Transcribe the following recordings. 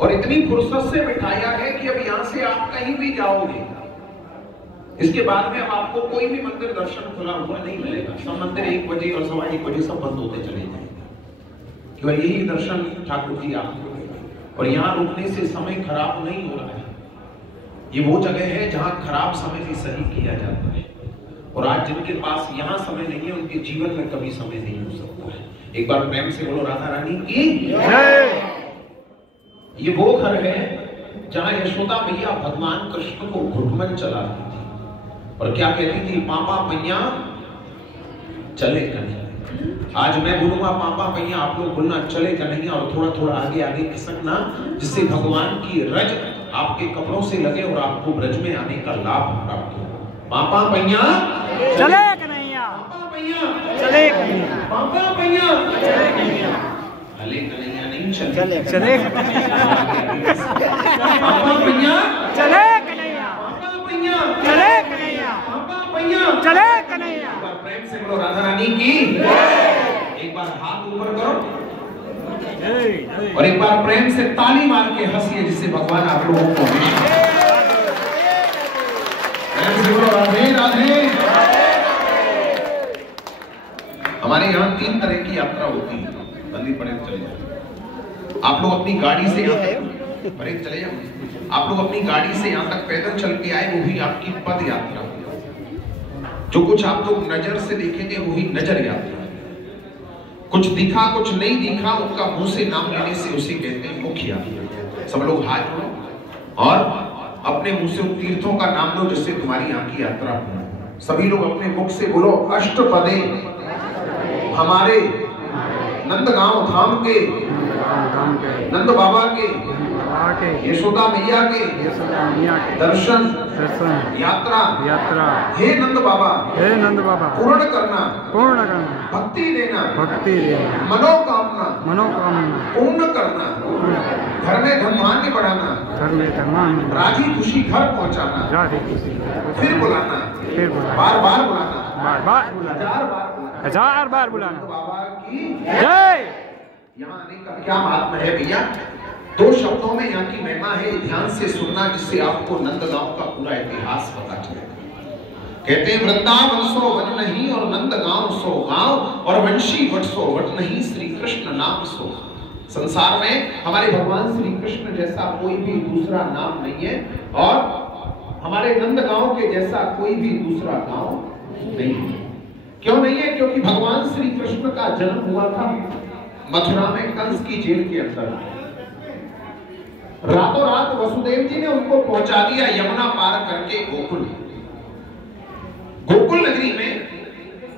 और इतनी फुर्सत से बिठाया है कि अब यहां से आप कहीं भी जाओगे, इसके बाद में अब आपको कोई भी मंदिर दर्शन खुला हुआ नहीं मिलेगा। सब मंदिर 1 बजे और 1:15 बजे सब बंद होते चले जाएंगे, केवल यही दर्शन ठाकुर जी आपको। और यहाँ रुकने से समय खराब नहीं हो रहा है, ये वो जगह है जहाँ खराब समय भी सही किया जाता है। और आज जिनके पास यहाँ समय नहीं है, उनके जीवन में कभी समय नहीं हो सकता है। एक बार प्रेम से बोलो राधा रानी की जय। ये वो घर है जहाँ यशोदा मैया भगवान कृष्ण को घुटमन चलाती थी और क्या कहती थी, पापा पैया चले कन्हैया। आज मैं बोलूंगा पापा पैया, आप लोग बोलना चले कन्हैया, और थोड़ा थोड़ा आगे आगे खिसकना, जिससे भगवान की रज आपके कपड़ों से लगे और आपको ब्रज में आने का लाभ प्राप्त हो। पापा पैया चले कन्हैया, पापा पैया चले कन्हैया, पापा पैया चले कन्हैया, चले कन्हैया नहीं चले चले पापा पैया चले कन्हैया, पापा पैया चले कन्हैया, पापा पैया चले कन्हैया। एक बार प्रेम से बोलो राधा रानी की। एक बार हाथ ऊपर करो और एक बार प्रेम से ताली मार के हंसिए, जिससे भगवान आप लोगों को प्रेम से बोलो राधे राधे। हमारे यहाँ 3 तरह की यात्रा होती है। बंदी पड़े चले जाओ, आप लोग अपनी गाड़ी से यहाँ तक पड़े चले जाओ, आप लोग अपनी गाड़ी से यहाँ तक पैदल चल के आए, वो भी आपकी पद यात्रा। जो कुछ आप लोग नजर से देखेंगे वही नजर यात्रा। कुछ दिखा कुछ नहीं दिखा, उनका मुंह से नाम लेने से उसे कहते हैं मुख्य यात्रा। सब लोग हाथ जोड़ो और अपने मुंह से उन तीर्थों का नाम लो जिससे तुम्हारी यहाँ की यात्रा हो। सभी लोग अपने मुख से बोलो, अष्टपदे हमारे नंदगांव धाम के नंद बाबा के यशोदा मैया के दर्शन यात्रा हे नंद बाबा पूर्ण करना भक्ति देना मनोकामना पूर्ण करना, घर में धन धान्य बढ़ाना, राजी खुशी घर पहुंचाना, फिर बुलाना, बार बार बुलाना, 1000 बार बुलाना। बाबा की जय। यहाँ आने का क्या महात्मा है भैया? 2 शब्दों में यहाँ की महिमा है, ध्यान से सुनना, जिससे आपको नंदगांव का पूरा इतिहास पता चलेगा। कहते हैं वृंदावन सो वन नहीं और नंदगांव सो गांव, और वंशी वट सो वट नहीं, श्री कृष्ण नाम सो। संसार में हमारे भगवान श्री कृष्ण जैसा कोई भी दूसरा नाम नहीं है, और हमारे नंदगांव के जैसा कोई भी दूसरा गांव नहीं है। क्यों नहीं है? क्योंकि भगवान श्री कृष्ण का जन्म हुआ था मथुरा में कंस की जेल के अंदर। रातों रात वसुदेव जी ने उनको पहुंचा दिया यमुना पार करके गोकुल। गोकुल नगरी में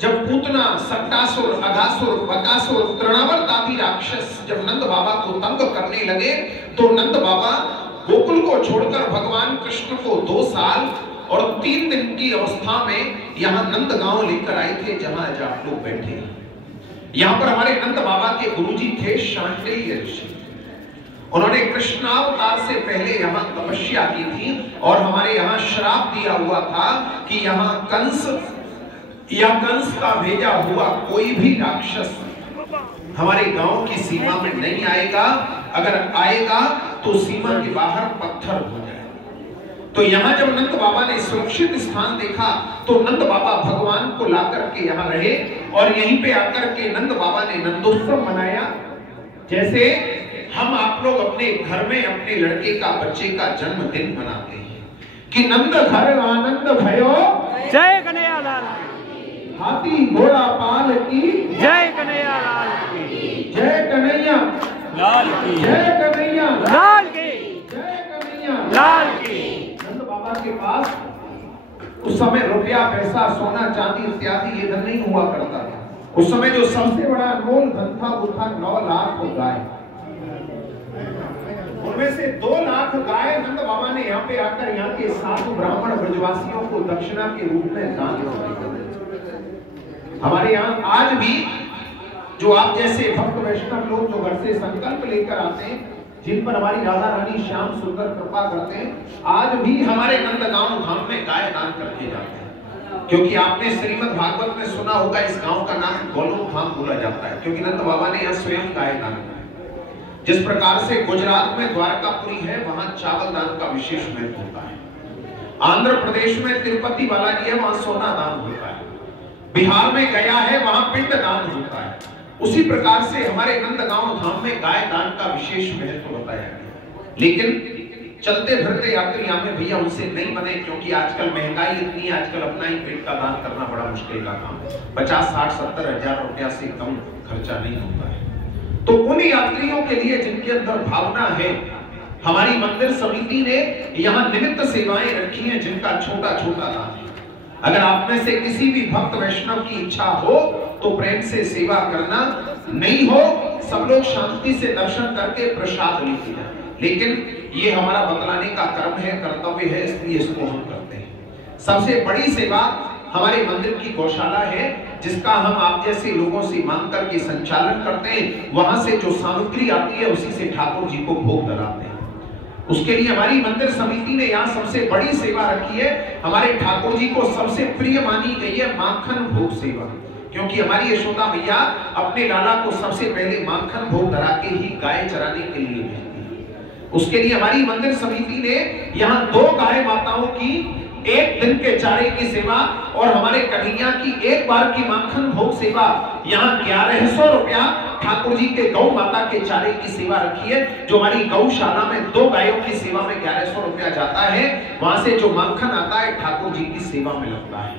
जब पूतना, सट्टासुर, अघासुर, बकासुर, तृणावर्त आदि राक्षस जब नंद बाबा को तंग करने लगे, तो नंद बाबा गोकुल को छोड़कर भगवान कृष्ण को 2 साल और 3 दिन की अवस्था में यहाँ नंदगांव लेकर आए थे, जहां आज आप लोग बैठे हैं। यहाँ पर हमारे नंद बाबा के गुरुजी थे शांडिल्य ऋषि। उन्होंने कृष्णावतार से पहले यहाँ तपस्या की थी, और हमारे यहाँ श्राप दिया हुआ था कि यहाँ कंस या कंस का भेजा हुआ कोई भी राक्षस हमारे गांव की सीमा में नहीं आएगा। अगर आएगा तो सीमा के बाहर पत्थर हो जाए। तो यहाँ जब नंद बाबा ने सुरक्षित स्थान देखा, तो नंद बाबा भगवान को लाकर के यहाँ रहे, और यहीं पे आकर के नंद बाबा ने नंदोत्सव मनाया। जैसे हम आप लोग अपने घर में अपने लड़के का, बच्चे का जन्मदिन मनाते हैं कि नंद घर आनंद भयो, जय कन्हैया लाल हाथी घोड़ा पाल की, जय कन्हैया लाल की, जय कन्हैया लाल की, जय कन्हैया लाल की, जय कन्हैया लाल की। नंद बाबा के पास उस समय रुपया, पैसा, सोना, चांदी इत्यादि ये धन नहीं हुआ करता था। उस समय जो सबसे बड़ा अनमोल धन था वो था 9 लाख गाय। उनमें से 2 लाख गाय नंद बाबा ने यहाँ पे आकर यहाँ के 7 ब्राह्मण ब्रजवासियों को दक्षिणा के रूप में दान दिया। हमारे यहाँ आज भी जो आप जैसे भक्त वैष्णव लोग जो घर से संकल्प लेकर आते हैं, जिन पर हमारी राधा रानी श्याम सुंदर कृपा करते हैं, आज भी हमारे नंदगांव धाम में गाय दान करके जाते हैं। क्योंकि आपने श्रीमद् भागवत में सुना होगा इस गांव का नाम गोलोक धाम बोला जाता है, क्योंकि नंद बाबा ने यहाँ स्वयं गाय दान किया। जिस प्रकार से गुजरात में द्वारकापुरी है, वहां चावल दान का विशेष महत्व होता है। आंध्र प्रदेश में तिरुपति बालाजी है, वहां सोना दान होता है। बिहार में गया है, वहां पिंड दान होता है। उसी प्रकार से हमारे नंदगांव धाम में गाय दान का विशेष महत्व बताया गया। लेकिन चलते फिरते यात्री हमें भैया उनसे नहीं बने, क्योंकि आजकल महंगाई इतनी, आजकल अपना ही पेट का दान करना बड़ा मुश्किल का काम है। 50, 60, 70 हजार रुपया से कम खर्चा नहीं होता है। तो उन यात्रियों के लिए जिनके अंदर भावना है, हमारी मंदिर समिति ने यहाँ निमित्त सेवाएं रखी हैं, जिनका छोटा छोटा दान है। अगर आप में से किसी भी भक्त वैष्णव की इच्छा हो तो प्रेम से सेवा करना, नहीं हो सब लोग शांति से दर्शन करके प्रसाद लेते हैं। लेकिन ये हमारा बतलाने का कर्म है, कर्तव्य है, इसलिए इसको हम करते हैं। सबसे बड़ी सेवा हमारे मंदिर की गौशाला है, जिसका हम आप जैसे लोगों से मांग करके संचालन करते हैं। वहां से जो सामग्री आती है उसी से ठाकुर जी को भोग लगाते हैं। उसके लिए हमारी मंदिर समिति ने यहाँ सबसे बड़ी सेवा रखी है। हमारे ठाकुर जी को सबसे प्रिय मानी गई है माखन भोग सेवा, क्योंकि हमारी यशोदा मैया अपने लाला को सबसे पहले माखन भोग धरा के ही गाय चराने के लिए भेजती है। उसके लिए हमारी मंदिर समिति ने यहाँ 2 गाय माताओं की 1 दिन के चारे की सेवा और हमारे कन्हैया की 1 बार की माखन भोग सेवा, यहाँ 1100 रुपया ठाकुर जी के गौ माता के चारे की सेवा रखी है। जो हमारी गौशाला में 2 गायों की सेवा में 1100 रुपया जाता है, वहां से जो माखन आता है ठाकुर जी की सेवा में लगता है।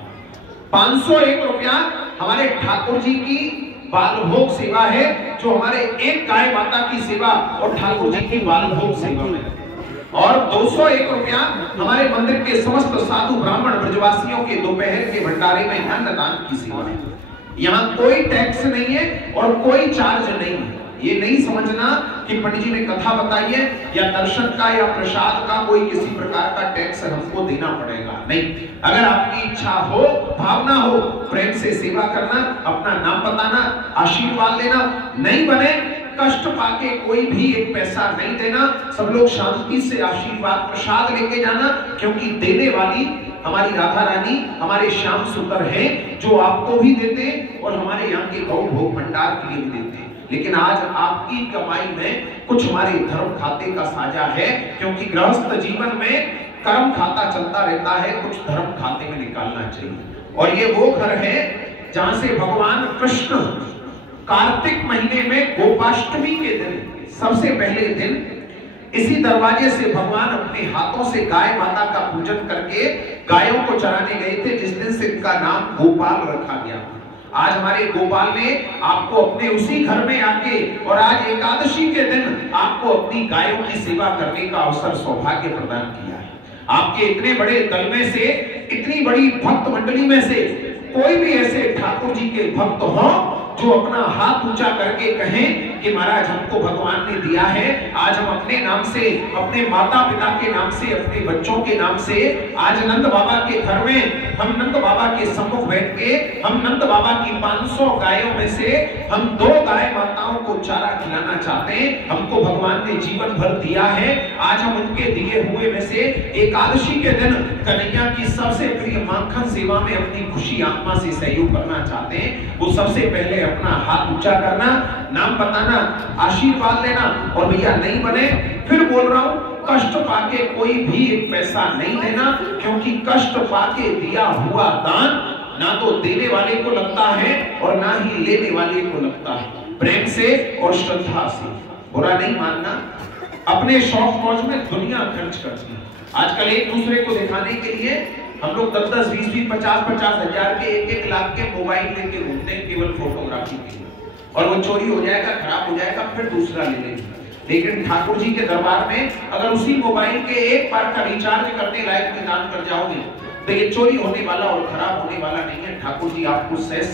501 रुपया हमारे ठाकुर जी की बाल भोग सेवा है, जो हमारे 1 गाय माता की सेवा और ठाकुर जी की बाल भोग सेवा में, और 201 रुपया हमारे मंदिर के समस्त साधु ब्राह्मण ब्रजवासियों के दोपहर के भंडारे में अन्नदान की सेवा है। यहाँ कोई टैक्स नहीं है और कोई चार्ज नहीं है। ये नहीं समझना कि पंडित जी ने कथा बताई है या दर्शन का या प्रसाद का कोई किसी प्रकार का टैक्स हमको देना पड़ेगा, नहीं। अगर आपकी इच्छा हो, भावना हो, प्रेम से सेवा करना, अपना नाम बताना, आशीर्वाद लेना, नहीं बने कष्ट पाके कोई भी 1 पैसा नहीं देना। सब लोग शांति से आशीर्वाद प्रसाद लेके जाना, क्योंकि देने वाली हमारी राधा रानी, हमारे श्याम सुंदर हैं, जो आपको भी देते और हमारे यहाँ के गौ भोग भंडार के लिए भी देते। लेकिन आज आपकी कमाई में कुछ हमारे धर्म खाते का साझा है, क्योंकि गृहस्थ जीवन में कर्म खाता चलता रहता है, कुछ धर्म खाते में निकालना चाहिए। और ये वो घर है जहां से भगवान कृष्ण कार्तिक महीने में गोपाष्टमी के दिन, सबसे पहले दिन, इसी दरवाजे से भगवान अपने हाथों से गाय माता का पूजन करके गायों को चराने गए थे, जिस दिन से इनका नाम गोपाल रखा गया। आज हमारे गोपाल ने आपको अपने उसी घर में आके और आज एकादशी के दिन आपको अपनी गायों की सेवा करने का अवसर, सौभाग्य प्रदान किया है। आपके इतने बड़े दल में से, इतनी बड़ी भक्त मंडली में से कोई भी ऐसे ठाकुर जी के भक्त हो जो अपना हाथ ऊंचा करके कहें कि महाराज हमको भगवान ने दिया है, आज हम अपने नाम से, अपने माता पिता के नाम से, अपने बच्चों के नाम से, आज नंद बाबा के घर में हम नंद बाबा के सम्मुख बैठ के हम नंद बाबा की 500 गायों में से हम 2 गाय माताओं को चारा खिलाना चाहते हैं। हमको भगवान ने जीवन भर दिया है, आज हम उनके दिए हुए में से एकादशी के दिन कन्हैया की सबसे प्रिय माखन सेवा में अपनी खुशी आत्मा से सहयोग करना चाहते हैं। वो सबसे पहले अपना हाथ ऊंचा करना, नाम बताना, आशीर्वाद लेना, और भैया नहीं बने, फिर बोल रहा हूं, कष्ट पाके कोई भी 1 पैसा नहीं देना, क्योंकि कष्ट पाके दिया हुआ दान ना तो देने वाले को लगता है और ना ही लेने वाले को लगता है। प्रेम से और श्रद्धा से, बुरा नहीं मानना। अपने शौक मौज में दुनिया खर्च करती है। आजकल एक दूसरे को दिखाने के लिए हम लोग 10-10, 20-20, 50-50 हजार के, 1-1 लाख के मोबाइल लेके घूमते हैं केवल फोटोग्राफी के लिए, और वो चोरी हो जाएगा, खराब हो जाएगा, फिर दूसरा ले लेंगे। लेकिन ठाकुर जी के दरबार में अगर उसी मोबाइल के 1 बार का रिचार्ज करने लायक में दान कर जाओगे तो ये चोरी होने वाला और खराब होने वाला नहीं है। ठाकुर जी आपको सहज